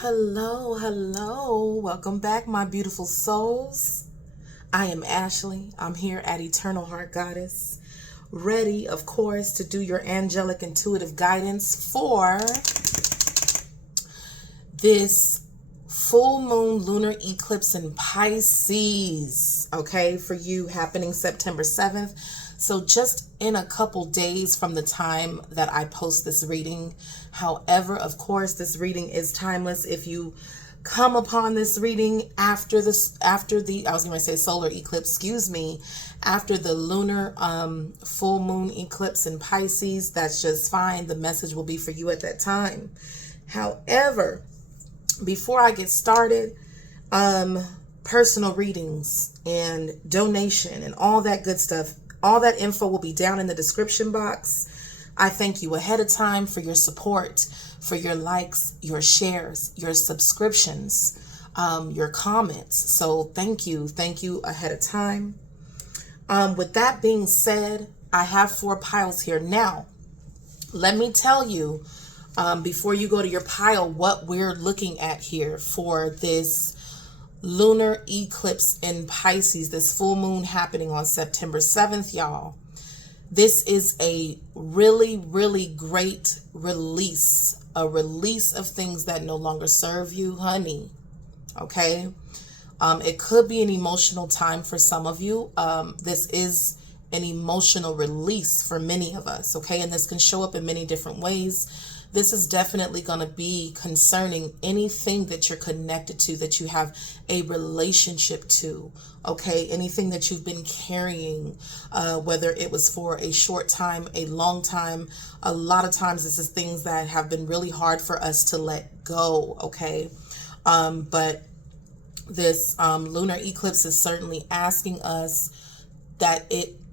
Hello, hello. Welcome back, my beautiful souls. I am Ashley. I'm here at Eternal Heart Goddess, ready, of course, to do your angelic intuitive guidance for this full moon lunar eclipse in Pisces, okay, for you happening September 7th. So just in a couple days from the time that I post this reading. However, of course, this reading is timeless. If you come upon this reading after the I was going to say solar eclipse, excuse me, after the lunar full moon eclipse in Pisces, that's just fine. The message will be for you at that time. However, before I get started, personal readings and donation and all that good stuff, all that info will be down in the description box. I thank you ahead of time for your support, for your likes, your shares, your subscriptions, your comments. So thank you ahead of time. With that being said, I have 4 piles here. Now, let me tell you, before you go to your pile, what we're looking at here for this lunar eclipse in Pisces, this full moon happening on September 7th, y'all. This is a really, really great release, a release of things that no longer serve you, honey. Okay. It could be an emotional time for some of you. This is an emotional release for many of us. Okay. And this can show up in many different ways. This is definitely going to be concerning anything that you're connected to, that you have a relationship to, okay? Anything that you've been carrying, whether it was for a short time, a long time. A lot of times this is things that have been really hard for us to let go, okay? But this lunar eclipse is certainly asking us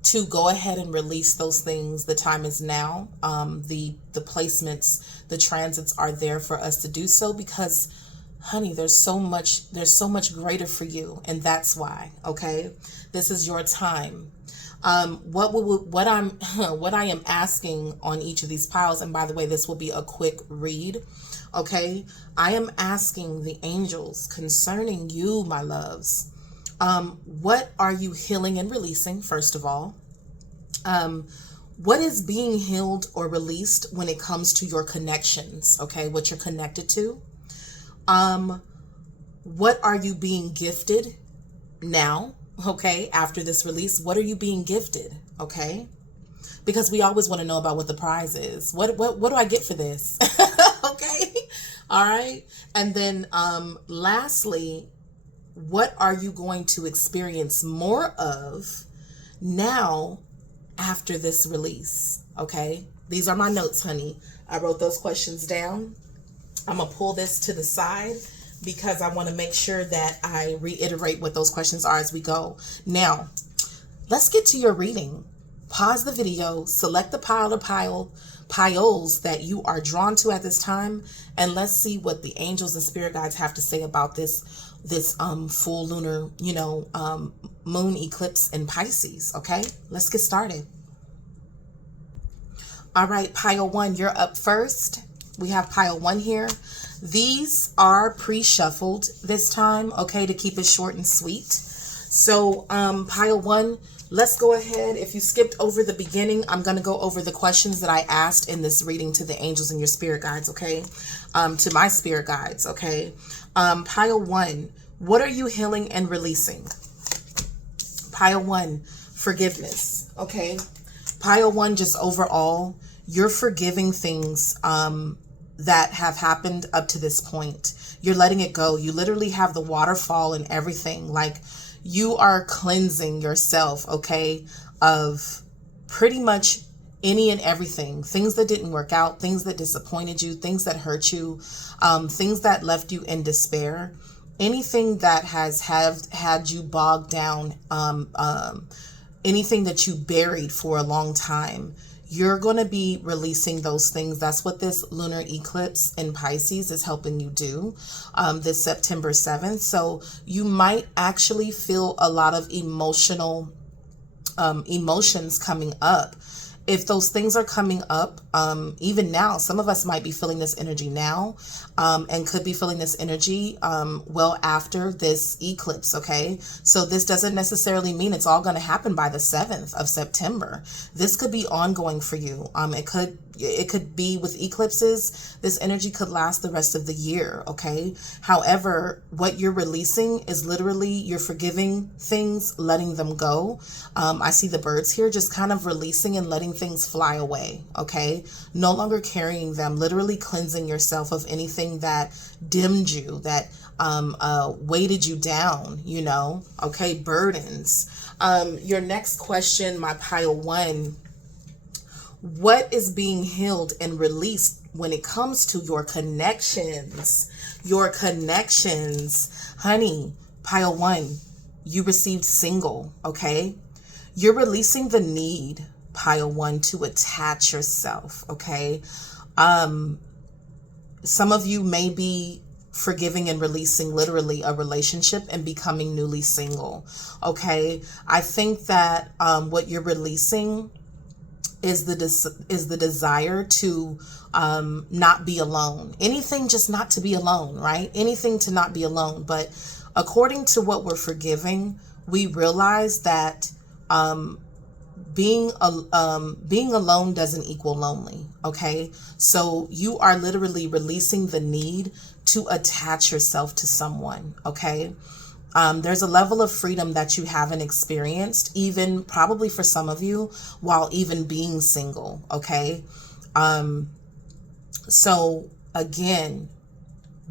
to go ahead and release those things. The time is now. The placements, the transits are there for us to do so because, honey, there's so much greater for you, and that's why. Okay, this is your time. What I am asking on each of these piles, and by the way, this will be a quick read. Okay, I am asking the angels concerning you, my loves. What are you healing and releasing, first of all? What is being healed or released when it comes to your connections? Okay, what you're connected to. What are you being gifted now? Okay, after this release, what are you being gifted? Okay, because we always want to know about what the prize is. What do I get for this? Okay, all right, and then lastly, what are you going to experience more of now after this release? Okay, these are my notes, honey. I wrote those questions down. I'm gonna pull this to the side because I want to make sure that I reiterate what those questions are as we go. Now, let's get to your reading. Pause the video, select the piles that you are drawn to at this time, and let's see what the angels and spirit guides have to say about this full lunar, moon eclipse in Pisces. Okay, let's get started. All right, pile 1, you're up first. We have pile 1 here. These are pre-shuffled this time, okay, to keep it short and sweet. So pile 1, let's go ahead. If you skipped over the beginning, I'm going to go over the questions that I asked in this reading to the angels and your spirit guides, okay? To my spirit guides, okay? Pile 1, what are you healing and releasing? Pile 1, forgiveness, okay? Pile 1, just overall, you're forgiving things that have happened up to this point. You're letting it go. You literally have the waterfall and everything. Like, you are cleansing yourself, okay, of pretty much any and everything. Things that didn't work out, things that disappointed you, things that hurt you, things that left you in despair. Anything that has had you bogged down, anything that you buried for a long time, you're going to be releasing those things. That's what this lunar eclipse in Pisces is helping you do this September 7th. So you might actually feel a lot of emotions coming up. if those things are coming up, even now, some of us might be feeling this energy now, and could be feeling this energy well after this eclipse, okay? So this doesn't necessarily mean it's all going to happen by the 7th of September. This could be ongoing for you. It could be with eclipses. This energy could last the rest of the year, okay? However, what you're releasing is literally you're forgiving things, letting them go. I see the birds here, just kind of releasing and letting things fly away, okay? No longer carrying them, literally cleansing yourself of anything that dimmed you, that weighted you down, you know, okay? Burdens. Your next question, my pile one, what is being healed and released when it comes to your connections? Your connections, honey, pile one, you received single, okay? You're releasing the need, pile one, to attach yourself, okay? Some of you may be forgiving and releasing literally a relationship and becoming newly single, okay? I think that what you're releasing is the desire to not be alone. Anything just not to be alone, right? Anything to not be alone. But according to what we're forgiving, we realize that being alone doesn't equal lonely, okay? So you are literally releasing the need to attach yourself to someone, okay? There's a level of freedom that you haven't experienced, even probably for some of you, while even being single, okay? So again,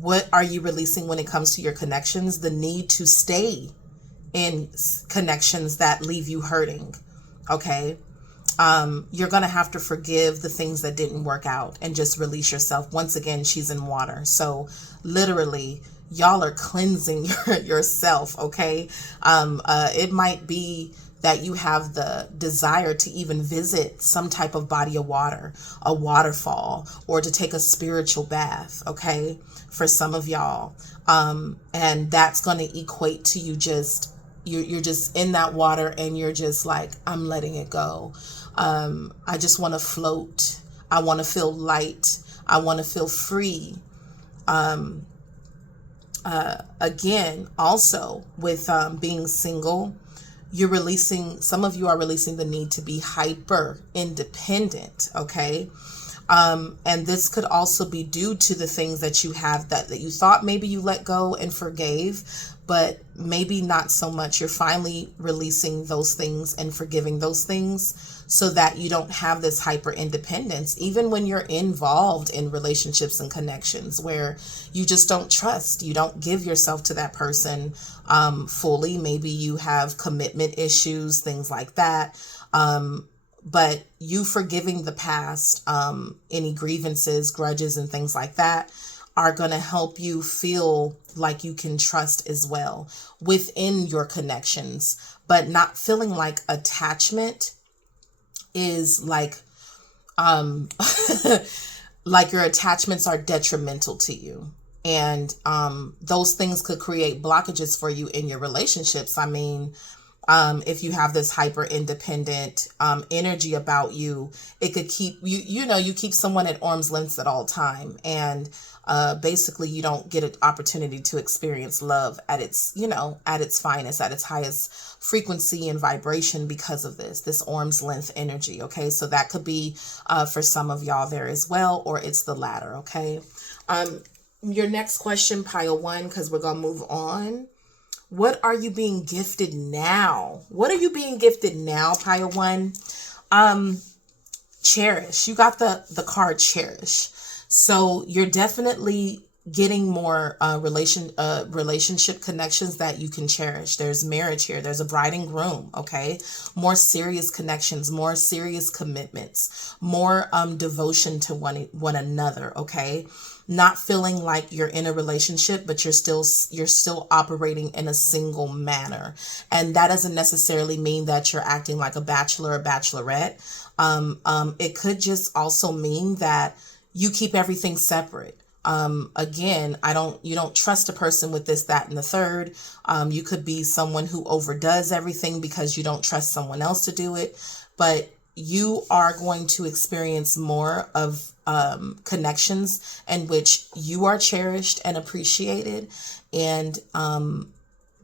what are you releasing when it comes to your connections? The need to stay in connections that leave you hurting, okay? You're going to have to forgive the things that didn't work out and just release yourself. Once again, she's in water. So literally, y'all are cleansing yourself, okay? It might be that you have the desire to even visit some type of body of water, a waterfall, or to take a spiritual bath, okay? For some of y'all. And that's going to equate to you just, you're just in that water and you're just like, I'm letting it go. I just want to float. I want to feel light. I want to feel free. Again, also with being single, some of you are releasing the need to be hyper independent, okay? And this could also be due to the things that you have that you thought maybe you let go and forgave, but maybe not so much. You're finally releasing those things and forgiving those things so that you don't have this hyper independence, even when you're involved in relationships and connections where you just don't trust. You don't give yourself to that person fully. Maybe you have commitment issues, things like that. But you forgiving the past, any grievances, grudges, and things like that are going to help you feel like you can trust as well within your connections, but not feeling like attachment is like, like your attachments are detrimental to you. And those things could create blockages for you in your relationships. I mean, if you have this hyper independent energy about you, it could keep you, you keep someone at arm's length at all time. And basically you don't get an opportunity to experience love at its, at its finest, at its highest frequency and vibration because of this arm's length energy. Okay. So that could be for some of y'all there as well, or it's the latter. Okay. Your next question, pile one, because we're going to move on. What are you being gifted now? What are you being gifted now, pile one? Cherish. You got the card cherish. So you're definitely getting more relationship connections that you can cherish. There's marriage here. There's a bride and groom. Okay. More serious connections, more serious commitments, more devotion to one another. Okay. Not feeling like you're in a relationship, but you're still operating in a single manner. And that doesn't necessarily mean that you're acting like a bachelor or bachelorette. It could just also mean that you keep everything separate. Again, you don't trust a person with this, that, and the third. You could be someone who overdoes everything because you don't trust someone else to do it. But you are going to experience more of connections in which you are cherished and appreciated, and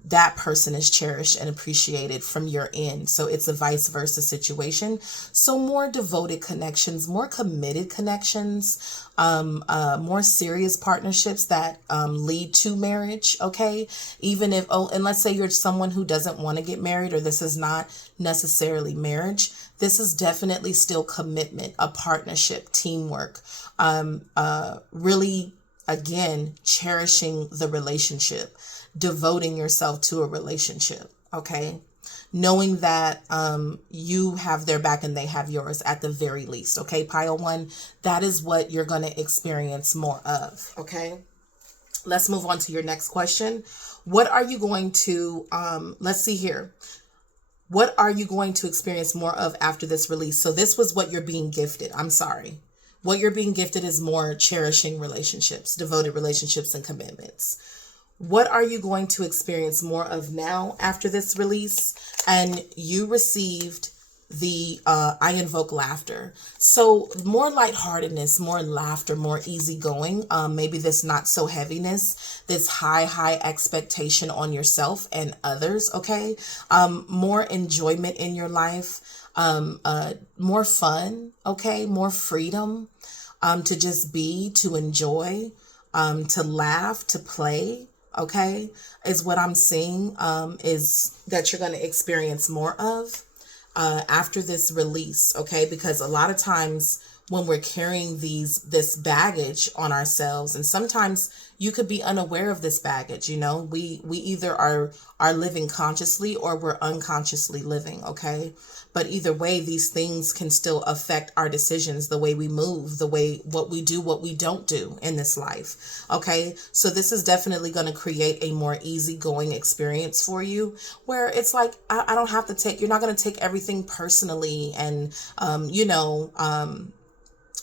that person is cherished and appreciated from your end. So it's a vice versa situation. So more devoted connections, more committed connections, more serious partnerships that lead to marriage. Okay. Even if, and let's say you're someone who doesn't want to get married, or this is not necessarily marriage. This is definitely still commitment, a partnership, teamwork, really, again, cherishing the relationship, devoting yourself to a relationship, okay? Knowing that you have their back and they have yours at the very least, okay? Pile 1, that is what you're going to experience more of, okay? Let's move on to your next question. What are you going to, let's see here. What are you going to experience more of after this release? So this was what you're being gifted. I'm sorry. What you're being gifted is more cherishing relationships, devoted relationships, and commitments. What are you going to experience more of now after this release? And you received the I invoke laughter. So more lightheartedness, more laughter, more easygoing. Maybe this not so heaviness, this high expectation on yourself and others. Okay. More enjoyment in your life. More fun. Okay. More freedom. To just be, to enjoy, to laugh, to play. Okay, is what I'm seeing, is that you're going to experience more of after this release. Okay, because a lot of times when we're carrying this baggage on ourselves, and sometimes you could be unaware of this baggage, you know, we either are living consciously or we're unconsciously living. Okay, but either way, these things can still affect our decisions, the way we move, the way what we do, what we don't do in this life. Okay, so this is definitely going to create a more easygoing experience for you, where it's like, I don't have to take, you're not going to take everything personally, and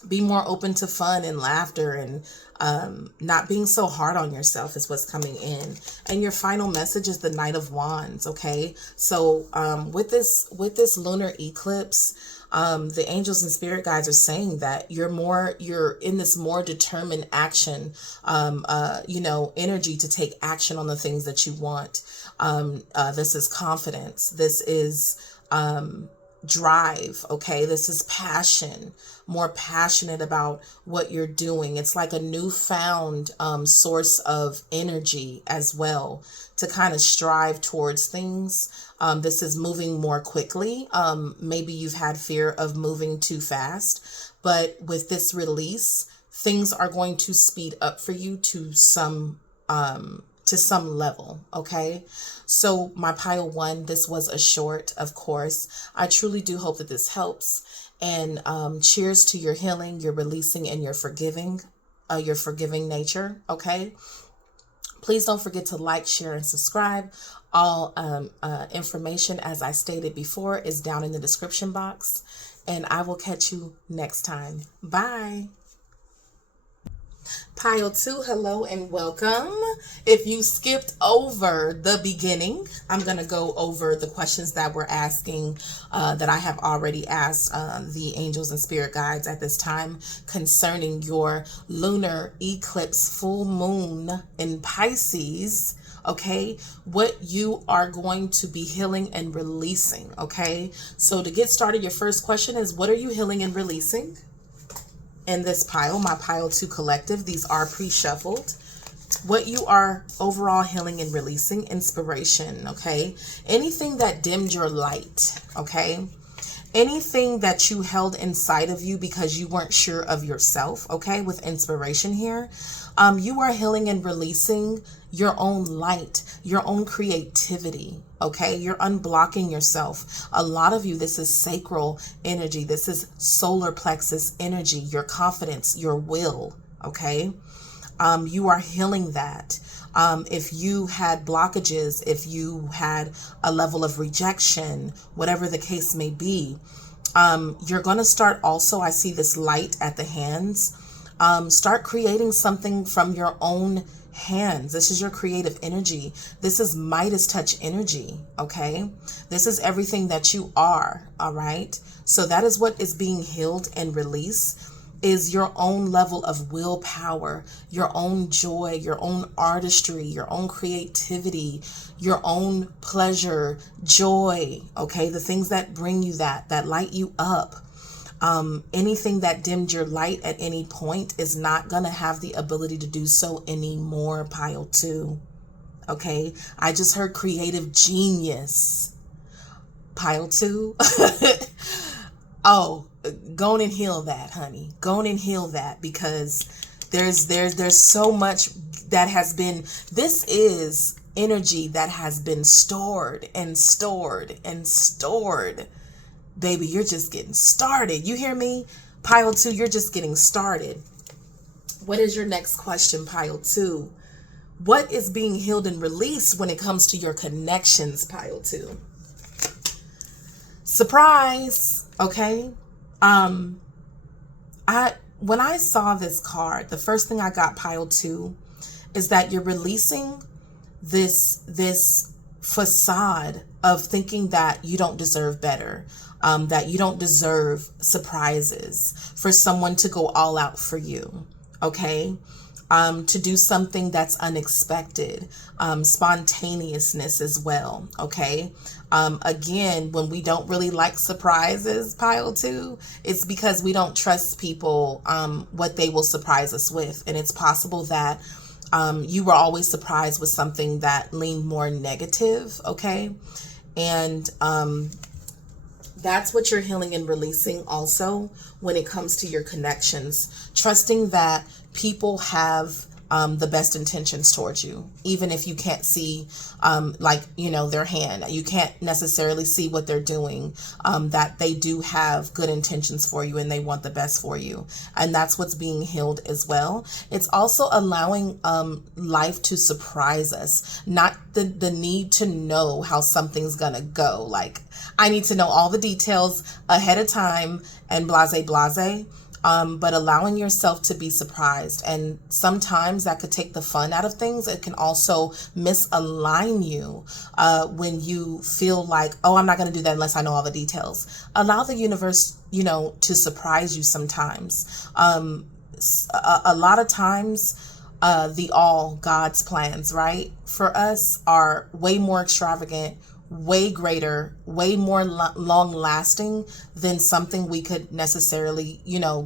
be more open to fun and laughter, and not being so hard on yourself is what's coming in. And your final message is the Knight of Wands. Okay, so with this lunar eclipse, the angels and spirit guides are saying that you're in this more determined action, energy to take action on the things that you want. This is confidence. This is drive. Okay, this is passion, more passionate about what you're doing. It's like a newfound source of energy as well, to kind of strive towards things. This is moving more quickly. Maybe you've had fear of moving too fast, but with this release, things are going to speed up for you to some level. Okay, so my pile 1, this was a short, of course. I truly do hope that this helps, and cheers to your healing, your releasing, and your forgiving nature. Okay, please don't forget to like, share, and subscribe. All information, as I stated before, is down in the description box, and I will catch you next time. Bye. Pile 2, hello and welcome. If you skipped over the beginning, I'm going to go over the questions that we're asking, that I have already asked the angels and spirit guides at this time, concerning your lunar eclipse full moon in Pisces. Okay, what you are going to be healing and releasing. Okay, so to get started, your first question is, what are you healing and releasing? In this pile, my pile 2 collective, these are pre-shuffled. What you are overall healing and releasing, inspiration. Okay, anything that dimmed your light. Okay, anything that you held inside of you because you weren't sure of yourself. Okay, with inspiration here, you are healing and releasing your own light, your own creativity. Okay, you're unblocking yourself. A lot of you, this is sacral energy. This is solar plexus energy, your confidence, your will. Okay, you are healing that. If you had blockages, if you had a level of rejection, whatever the case may be, you're going to start also, I see this light at the hands. Start creating something from your own hands. This is your creative energy. This is Midas touch energy. Okay. This is everything that you are. All right. So that is what is being healed and released, is your own level of willpower, your own joy, your own artistry, your own creativity, your own pleasure, joy. Okay. The things that bring you that light you up. Anything that dimmed your light at any point is not going to have the ability to do so anymore, pile 2. Okay. I just heard creative genius. Pile 2. Oh, go on and heal that, honey. Go on and heal that, because there's so much that has been, this is energy that has been stored and stored and stored. Baby, you're just getting started. You hear me? Pile 2, you're just getting started. What is your next question, pile 2? What is being healed and released when it comes to your connections, pile 2? Surprise. Okay. When I saw this card, the first thing I got, pile 2, is that you're releasing this facade of thinking that you don't deserve better, that you don't deserve surprises, for someone to go all out for you. Okay. To do something that's unexpected, spontaneousness as well. Okay. Again, when we don't really like surprises, pile 2, it's because we don't trust people, what they will surprise us with. And it's possible that you were always surprised with something that leaned more negative. Okay. And that's what you're healing and releasing also when it comes to your connections. Trusting that people have the best intentions towards you, even if you can't see their hand. You can't necessarily see what they're doing, that they do have good intentions for you and they want the best for you. And that's what's being healed as well. It's also allowing life to surprise us, not the need to know how something's gonna go. Like, I need to know all the details ahead of time and blase blase. But allowing yourself to be surprised. And sometimes that could take the fun out of things. It can also misalign you when you feel like, oh, I'm not going to do that unless I know all the details. Allow the universe, to surprise you sometimes. A lot of times, God's plans, right, for us are way more extravagant, way greater, way more long lasting than something we could necessarily,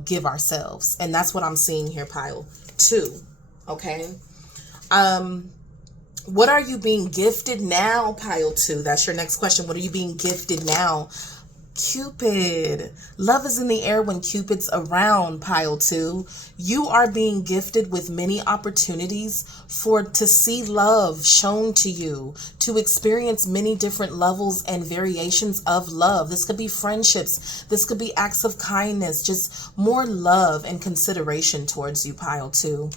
give ourselves. And that's what I'm seeing here, pile 2. Okay. What are you being gifted now, pile 2? That's your next question. What are you being gifted now? Cupid. Love is in the air when Cupid's around, pile 2. You are being gifted with many opportunities to see love shown to you, to experience many different levels and variations of love. This could be friendships. This could be acts of kindness, just more love and consideration towards you, pile 2.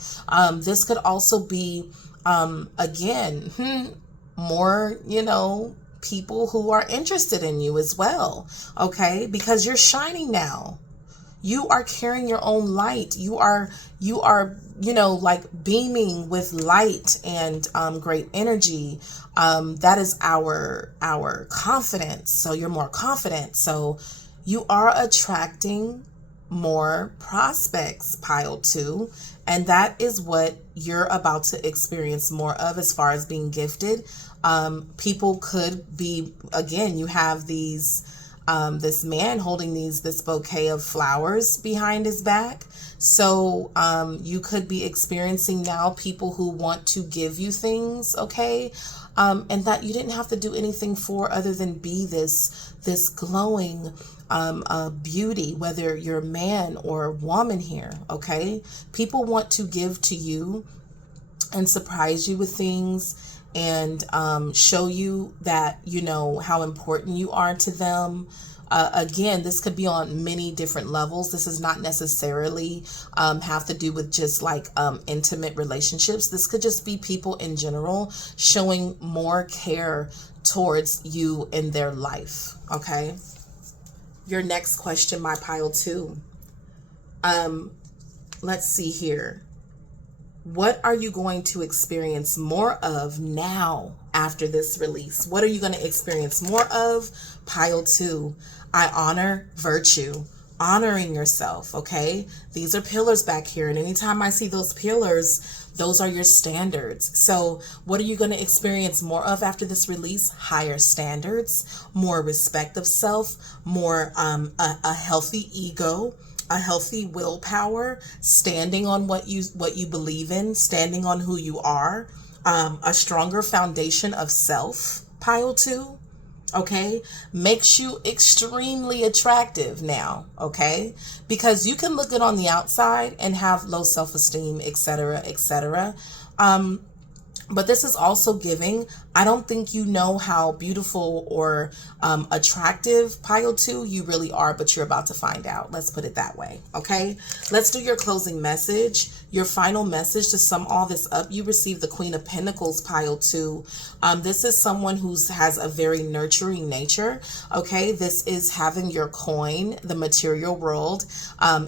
This could also be, more, people who are interested in you as well. Okay. Because you're shining now. You are carrying your own light. You are, beaming with light and great energy. That is our confidence. So you're more confident. So you are attracting more prospects, pile 2. And that is what you're about to experience more of as far as being gifted. People could be, again, you have this man holding this bouquet of flowers behind his back. So you could be experiencing now people who want to give you things, okay? And that you didn't have to do anything for other than be this glowing beauty, whether you're a man or a woman here, okay? People want to give to you and surprise you with things and show you that, how important you are to them. Again, this could be on many different levels. This is not necessarily have to do with just like intimate relationships. This could just be people in general showing more care towards you in their life. Okay. Your next question, my pile 2. let's see here. What are you going to experience more of now after this release? What are you going to experience more of? Pile 2, I honor virtue, honoring yourself, okay? These are pillars back here. And anytime I see those pillars, those are your standards. So what are you going to experience more of after this release? Higher standards, more respect of self, more a healthy ego, a healthy willpower, standing on what you believe in, standing on who you are, a stronger foundation of self. Pile 2, okay, makes you extremely attractive now, okay, because you can look good on the outside and have low self-esteem, etc., etc. But this is also giving, I don't think you know how beautiful or attractive, Pile 2, you really are, but you're about to find out. Let's put it that way, okay? Let's do your closing message, your final message to sum all this up. You receive the Queen of Pentacles, Pile 2. This is someone who has a very nurturing nature, okay? This is having your coin, the material world,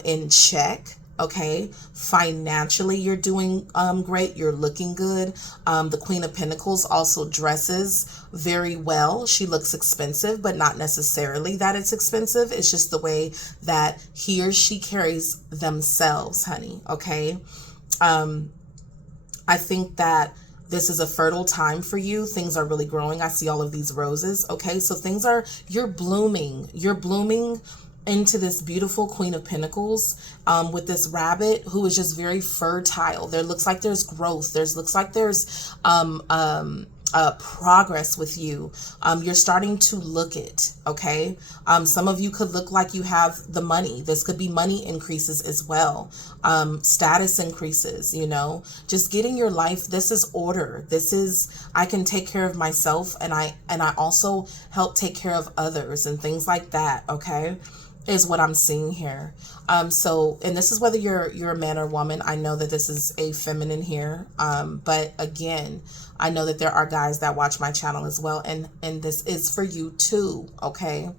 in check. Okay, financially you're doing great, you're looking good. The Queen of Pentacles also dresses very well. She looks expensive, but not necessarily that it's expensive. It's just the way that he or she carries themselves, honey. Okay, I think that this is a fertile time for you. Things are really growing. I see all of these roses. Okay, so you're blooming. You're blooming into this beautiful Queen of Pentacles with this rabbit who is just very fertile. There looks like there's growth. Looks like there's progress with you. You're starting to look it, okay? Some of you could look like you have the money. This could be money increases as well. Status increases, you know, just getting your life. This is order. This is, I can take care of myself, and I also help take care of others and things like that, okay? Is what I'm seeing here. So, and this is whether you're a man or woman. I know that this is a feminine here. But again, I know that there are guys that watch my channel as well. And this is for you too. Okay.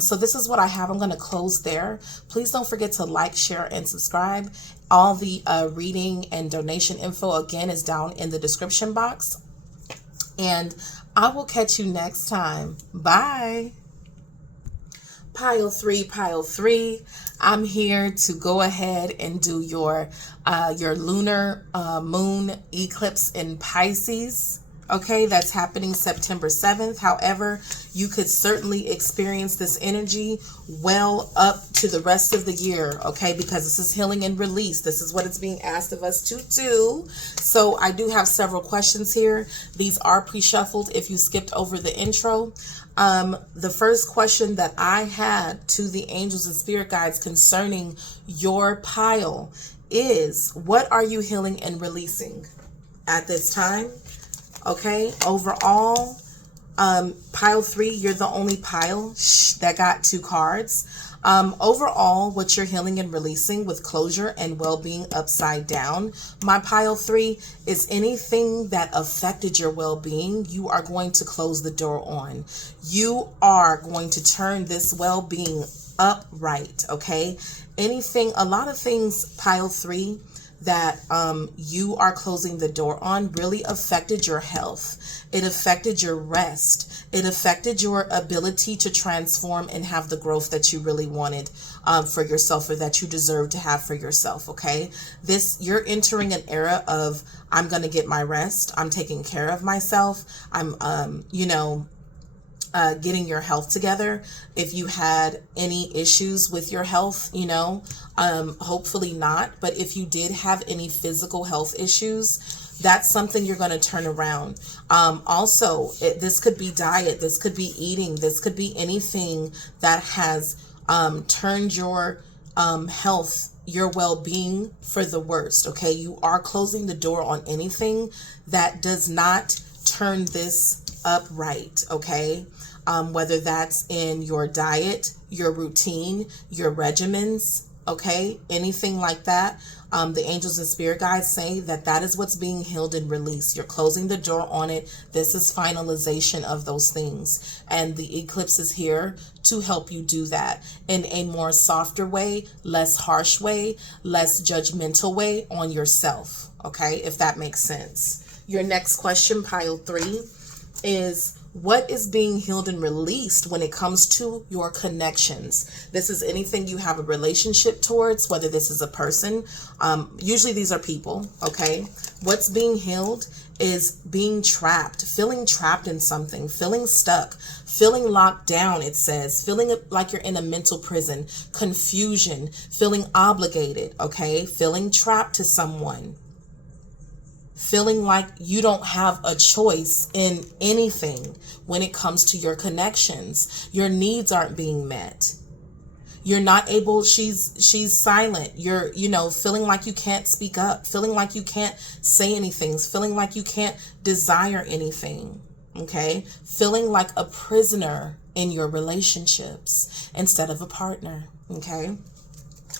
So this is what I have. I'm going to close there. Please don't forget to like, share, and subscribe. All the reading and donation info again is down in the description box. And I will catch you next time. Bye. Pile 3, I'm here to go ahead and do your lunar moon eclipse in Pisces. Okay, that's happening September 7th. However, you could certainly experience this energy well up to the rest of the year, okay, because this is healing and release. This is what it's being asked of us to do. So I do have several questions here. These are pre-shuffled if you skipped over the intro. The first question that I had to the angels and spirit guides concerning your pile is, what are you healing and releasing at this time? Okay, overall, pile 3, you're the only pile that got 2 cards. Overall, what you're healing and releasing with closure and well-being upside down, my pile 3, is anything that affected your well-being, you are going to close the door on. You are going to turn this well-being upright, okay? A lot of things, pile 3, that you are closing the door on really affected your health. It affected your rest. It affected your ability to transform and have the growth that you really wanted for yourself, or that you deserve to have for yourself, okay? You're entering an era of, I'm going to get my rest. I'm taking care of myself. I'm, getting your health together. If you had any issues with your health, hopefully not. But if you did have any physical health issues, that's something you're going to turn around. Also, this could be diet. This could be eating. This could be anything that has turned your health, your well-being for the worst. Okay. You are closing the door on anything that does not turn this upright. Okay. Whether that's in your diet, your routine, your regimens, okay, anything like that. The angels and spirit guides say that that is what's being healed and released. You're closing the door on it. This is finalization of those things. And the eclipse is here to help you do that in a more softer way, less harsh way, less judgmental way on yourself. Okay, if that makes sense. Your next question, pile 3, is what is being healed and released when it comes to your connections? This is anything you have a relationship towards, whether this is a person. Usually these are people, okay? What's being healed is being trapped, feeling trapped in something, feeling stuck, feeling locked down, it says, feeling like you're in a mental prison, confusion, feeling obligated, okay? Feeling trapped to someone. Feeling like you don't have a choice in anything when it comes to your connections. Your needs aren't being met. You're not able, she's silent. You're, feeling like you can't speak up, feeling like you can't say anything, feeling like you can't desire anything. Okay? Feeling like a prisoner in your relationships instead of a partner. Okay?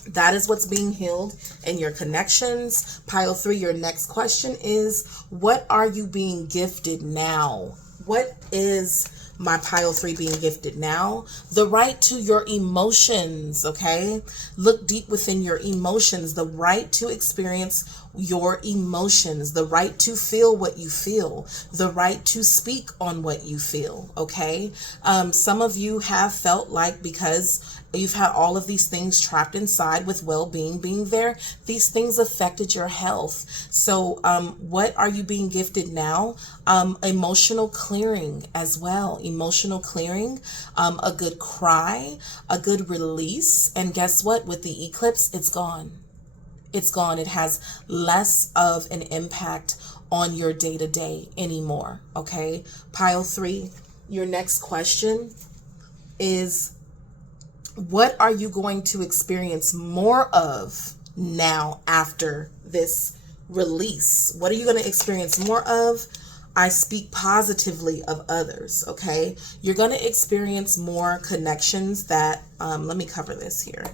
That is what's being healed in your connections. Pile 3, your next question is, what are you being gifted now? What is my pile 3 being gifted now? The right to your emotions, okay? Look deep within your emotions, the right to experience your emotions, the right to feel what you feel, the right to speak on what you feel, okay? Some of you have felt like because you've had all of these things trapped inside with well-being being there, these things affected your health. So what are you being gifted now? Emotional clearing as well. Emotional clearing, a good cry, a good release. And guess what? With the eclipse, it's gone. It's gone. It has less of an impact on your day-to-day anymore. Okay? Pile 3, your next question is, what are you going to experience more of now after this release? What are you going to experience more of? I speak positively of others, okay? You're going to experience more connections that, let me cover this here.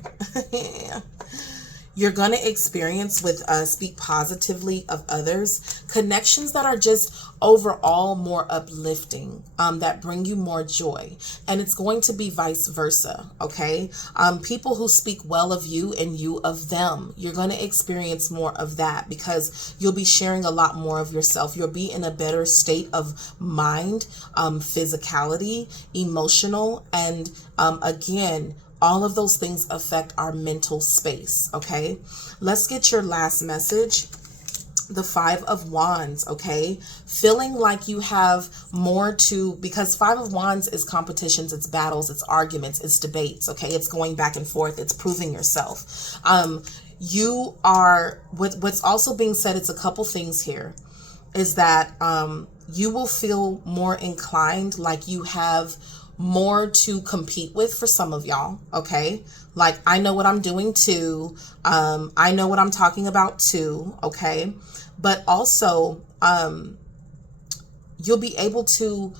You're going to experience with speak positively of others, connections that are just overall more uplifting, that bring you more joy. And it's going to be vice versa, okay? People who speak well of you and you of them, you're going to experience more of that because you'll be sharing a lot more of yourself. You'll be in a better state of mind, physicality, emotional, and again, all of those things affect our mental space, okay? Let's get your last message. The 5 of Wands, okay? Feeling like you have more to, because 5 of Wands is competitions, it's battles, it's arguments, it's debates, okay? It's going back and forth, it's proving yourself. You are, what's also being said, it's a couple things here, is that you will feel more inclined like you have more to compete with for some of y'all, okay? Like, I know what I'm doing too. I know what I'm talking about too, okay? But also, you'll be able to,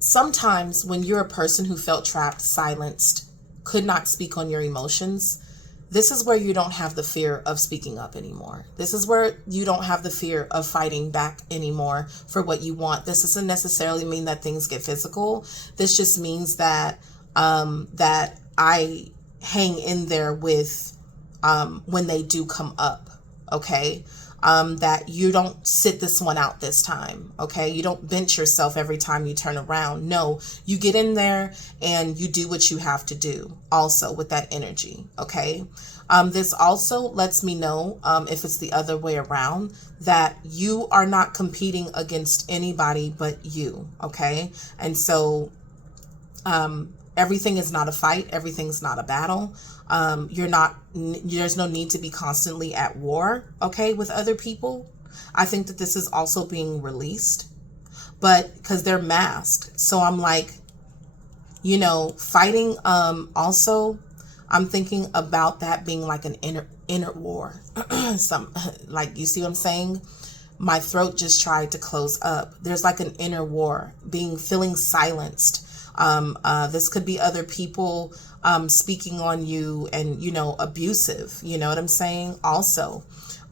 sometimes when you're a person who felt trapped, silenced, could not speak on your emotions, this is where you don't have the fear of speaking up anymore. This is where you don't have the fear of fighting back anymore for what you want. This doesn't necessarily mean that things get physical. This just means that that I hang in there with when they do come up, okay? That you don't sit this one out this time, okay? You don't bench yourself every time you turn around. No, you get in there and you do what you have to do also with that energy, okay? This also lets me know, if it's the other way around, that you are not competing against anybody but you, okay? And so everything is not a fight. Everything's not a battle. There's no need to be constantly at war, okay, with other people. I think that this is also being released, but because they're masked. So I'm like, fighting, also, I'm thinking about that being like an inner war. Like, you see what I'm saying? My throat just tried to close up. There's like an inner war, feeling silenced. This could be other people speaking on you and, you know, abusive, you know what I'm saying? Also,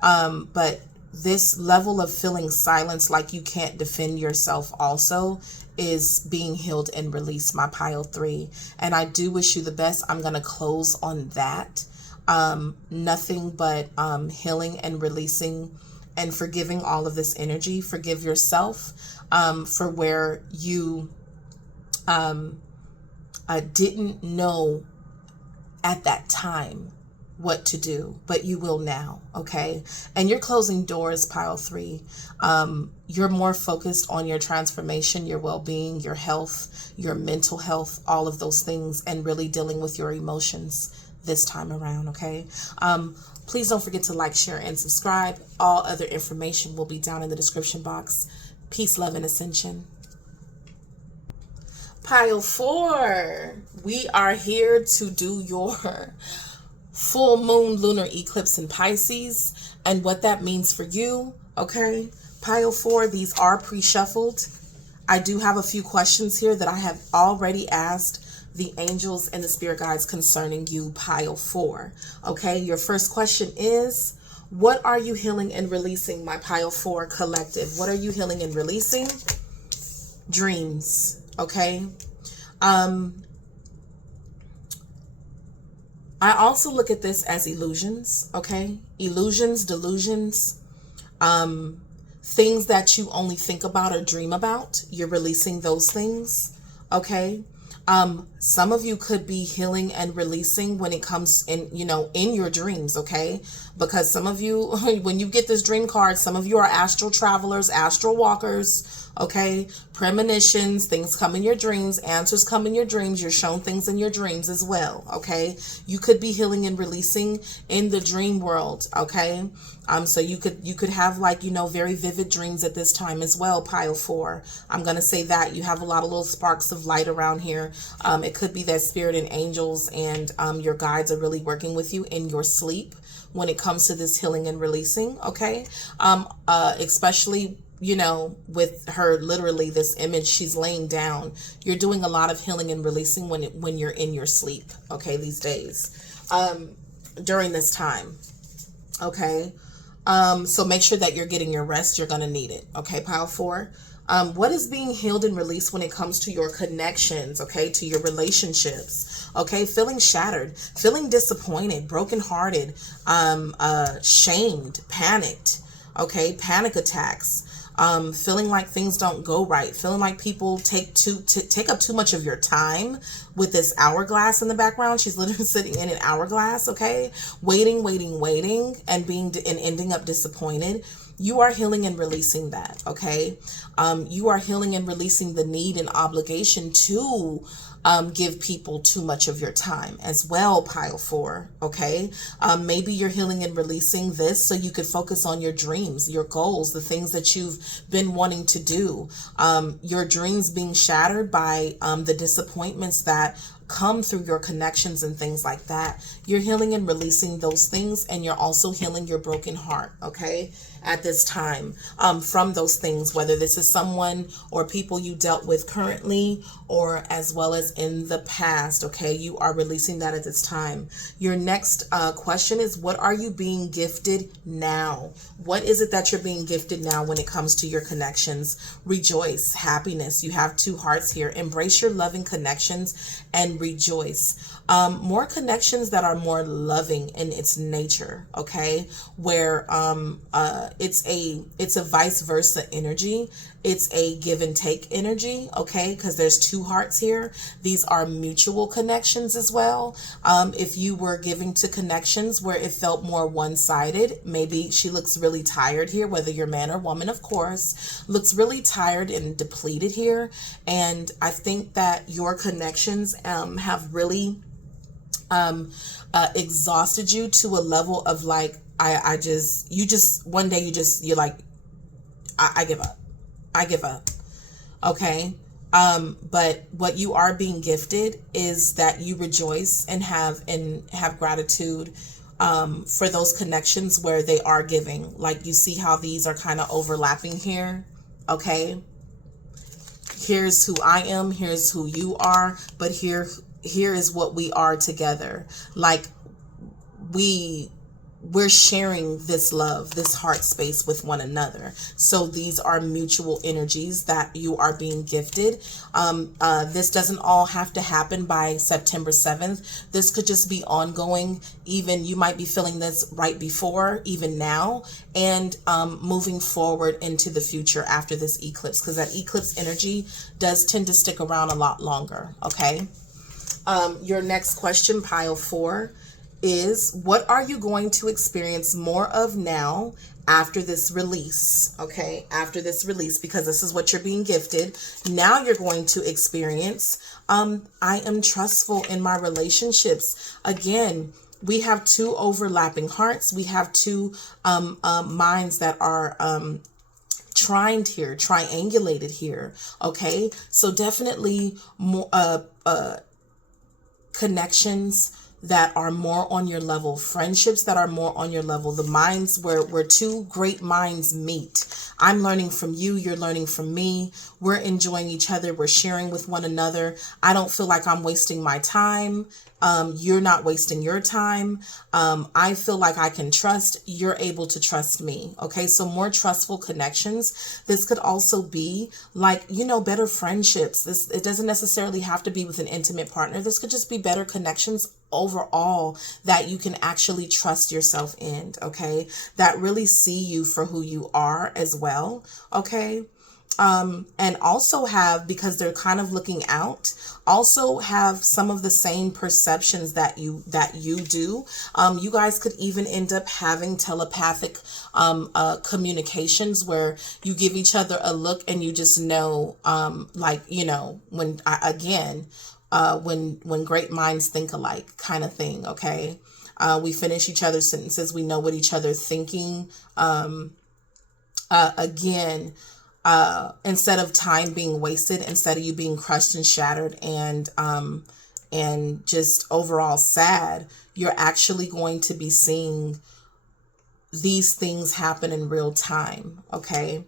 but this level of feeling silence, like you can't defend yourself, also is being healed and released, my pile 3. And I do wish you the best. I'm going to close on that. Nothing but healing and releasing and forgiving all of this energy. Forgive yourself for where you didn't know at that time what to do, but you will now, okay? And you're closing doors, pile 3. You're more focused on your transformation, your well-being, your health, your mental health, all of those things, and really dealing with your emotions this time around, okay? Please don't forget to like, share, and subscribe. All other information will be down in the description box. Peace, love, and ascension. Pile 4, we are here to do your full moon lunar eclipse in Pisces and what that means for you, okay? Pile 4, these are pre-shuffled. I do have a few questions here that I have already asked the angels and the spirit guides concerning you, pile 4, okay? Your first question is, what are you healing and releasing, my pile 4 collective? What are you healing and releasing? Dreams, okay? I also look at this as illusions, okay? Illusions, delusions, things that you only think about or dream about. You're releasing those things, okay? Some of you could be healing and releasing when it comes in, you know, in your dreams, okay? Because some of you, when you get this dream card, some of you are astral travelers, astral walkers, okay? Premonitions, things come in your dreams, answers come in your dreams. You're shown things in your dreams as well, okay? You could be healing and releasing in the dream world, okay? So you could have, like, you know, very vivid dreams at this time as well, pile 4. I'm going to say that you have a lot of little sparks of light around here. It could be that spirit and angels and your guides are really working with you in your sleep when it comes to this healing and releasing, okay? Especially, you know, with her, literally this image, she's laying down. You're doing a lot of healing and releasing when you're in your sleep, okay, these days, during this time, okay? So make sure that you're getting your rest. You're going to need it, okay, pile 4? What is being healed and released when it comes to your connections, okay, to your relationships, okay? Feeling shattered, feeling disappointed, brokenhearted, shamed, panicked, okay? Panic attacks, feeling like things don't go right, feeling like people take up too much of your time with this hourglass in the background. She's literally sitting in an hourglass, okay? Waiting, and ending up disappointed. You are healing and releasing that, okay? You are healing and releasing the need and obligation to give people too much of your time as well, pile 4, okay? Maybe you're healing and releasing this so you could focus on your dreams, your goals, the things that you've been wanting to do. Your dreams being shattered by the disappointments that come through your connections and things like that. You're healing and releasing those things, and you're also healing your broken heart, okay, at this time, from those things, whether this is someone or people you dealt with currently or as well as in the past, okay? You are releasing that at this time. Your next question is, what are you being gifted now? What is it that you're being gifted now when it comes to your connections? Rejoice, happiness. You have 2 hearts here. Embrace your loving connections and rejoice. More connections that are more loving in its nature, okay? Where it's a vice versa energy. It's a give and take energy, okay? Because there's 2 hearts here. These are mutual connections as well. If you were giving to connections where it felt more one-sided, maybe she looks really tired here, whether you're man or woman, of course, looks really tired and depleted here. And I think that your connections have really exhausted you to a level of like, one day you're like, I give up. I give up. Okay. But what you are being gifted is that you rejoice and have gratitude, for those connections where they are giving. Like, you see how these are kind of overlapping here. Okay. Here's who I am, here's who you are, but here is what we are together. Like we're sharing this love, this heart space with one another. So these are mutual energies that you are being gifted. This doesn't all have to happen by September 7th. This could just be ongoing. Even you might be feeling this right before, even now, and moving forward into the future after this eclipse, because that eclipse energy does tend to stick around a lot longer. Okay. Your next question, pile 4, is what are you going to experience more of now after this release? Okay, after this release, because this is what you're being gifted. Now you're going to experience, I am trustful in my relationships. Again, we have 2 overlapping hearts. We have 2 minds that are trined here, triangulated here. Okay, so definitely more connections that are more on your level, friendships that are more on your level, the minds where 2 great minds meet. I'm learning from you, you're learning from me. We're enjoying each other, we're sharing with one another. I don't feel like I'm wasting my time. You're not wasting your time. I feel like I can trust, you're able to trust me. Okay, so more trustful connections. This could also be like, better friendships. It doesn't necessarily have to be with an intimate partner. This could just be better connections overall that you can actually trust yourself in. Okay, that really see you for who you are as well. Okay. And also have, because they're kind of looking out, also have some of the same perceptions that you do. You guys could even end up having telepathic communications where you give each other a look and you just know, when great minds think alike kind of thing. Okay. We finish each other's sentences. We know what each other's thinking. Instead of time being wasted, instead of you being crushed and shattered and just overall sad, you're actually going to be seeing these things happen in real time. Okay.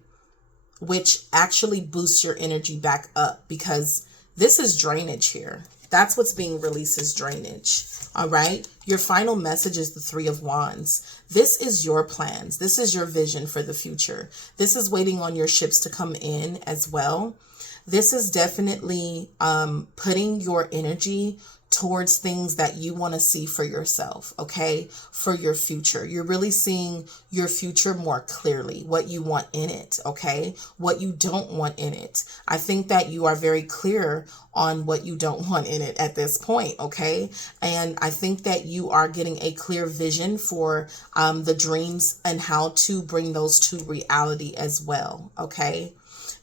Which actually boosts your energy back up, because this is drainage here. That's what's being released, is drainage. All right. Your final message is the 3 of Wands. This is your plans. This is your vision for the future. This is waiting on your ships to come in as well. This is definitely putting your energy towards things that you want to see for yourself, okay? For your future. You're really seeing your future more clearly, what you want in it, okay? What you don't want in it. I think that you are very clear on what you don't want in it at this point, okay? And I think that you are getting a clear vision for the dreams and how to bring those to reality as well, okay?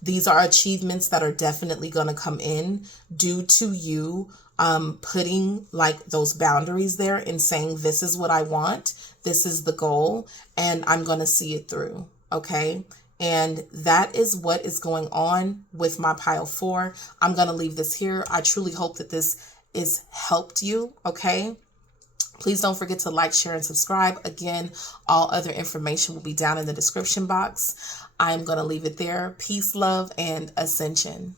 These are achievements that are definitely going to come in due to you putting like those boundaries there and saying, this is what I want. This is the goal, and I'm going to see it through. Okay. And that is what is going on with my pile 4. I'm going to leave this here. I truly hope that this is helped you. Okay. Please don't forget to like, share, and subscribe. Again, all other information will be down in the description box. I'm going to leave it there. Peace, love, and ascension.